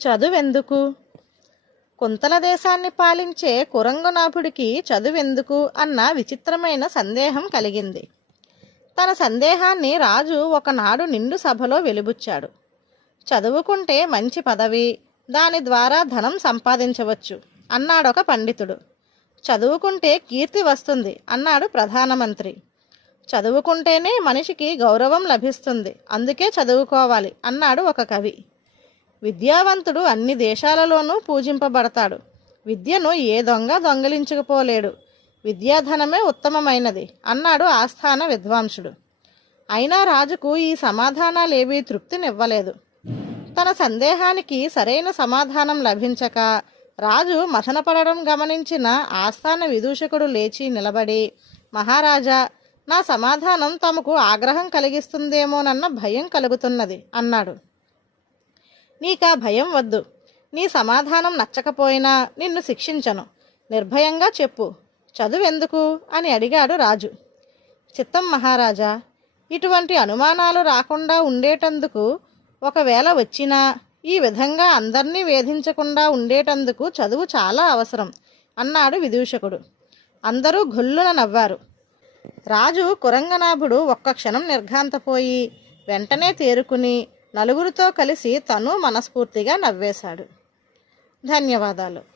చదువెందుకు? కుంతల దేశాన్ని పాలించే కురంగునాభుడికి చదువెందుకు? అన్న విచిత్రమైన సందేహం కలిగింది. తన సందేహాన్ని రాజు ఒకనాడు నిండు సభలో వెలుబుచ్చాడు. చదువుకుంటే మంచి పదవి దాని ద్వారా ధనం సంపాదించవచ్చు అన్నాడొక పండితుడు. చదువుకుంటే కీర్తి వస్తుంది అన్నాడు ప్రధానమంత్రి. చదువుకుంటేనే మనిషికి గౌరవం లభిస్తుంది అందుకే చదువుకోవాలి అన్నాడు ఒక కవి. విద్యావంతుడు అన్ని దేశాలలోనూ పూజింపబడతాడు. విద్యను ఏ దొంగ దొంగిలించకపోలేడు. విద్యాధనమే ఉత్తమమైనది అన్నాడు ఆస్థాన విద్వాంసుడు. అయినా రాజుకు ఈ సమాధానాలేవీ తృప్తినివ్వలేదు. తన సందేహానికి సరైన సమాధానం లభించక రాజు మథనపడడం గమనించిన ఆస్థాన విదూషకుడు లేచి నిలబడి మహారాజా నా సమాధానం తమకు ఆగ్రహం కలిగిస్తుందేమోనన్న భయం కలుగుతున్నది అన్నాడు. నీకా భయం వద్దు. నీ సమాధానం నచ్చకపోయినా నిన్ను శిక్షించను. నిర్భయంగా చెప్పు. చదువెందుకు? అని అడిగాడు రాజు. చిత్తం మహారాజా ఇటువంటి అనుమానాలు రాకుండా ఉండేటందుకు ఒకవేళ వచ్చినా ఈ విధంగా అందరినీ వేధించకుండా ఉండేటందుకు చదువు చాలా అవసరం అన్నాడు విదూషకుడు. అందరూ ఘుల్లున నవ్వారు. రాజు కురంగనాభుడు ఒక్క క్షణం నిర్ఘాంతపోయి వెంటనే తేరుకుని నలుగురితో కలిసి తను మనస్ఫూర్తిగా నవ్వేశాడు. ధన్యవాదాలు.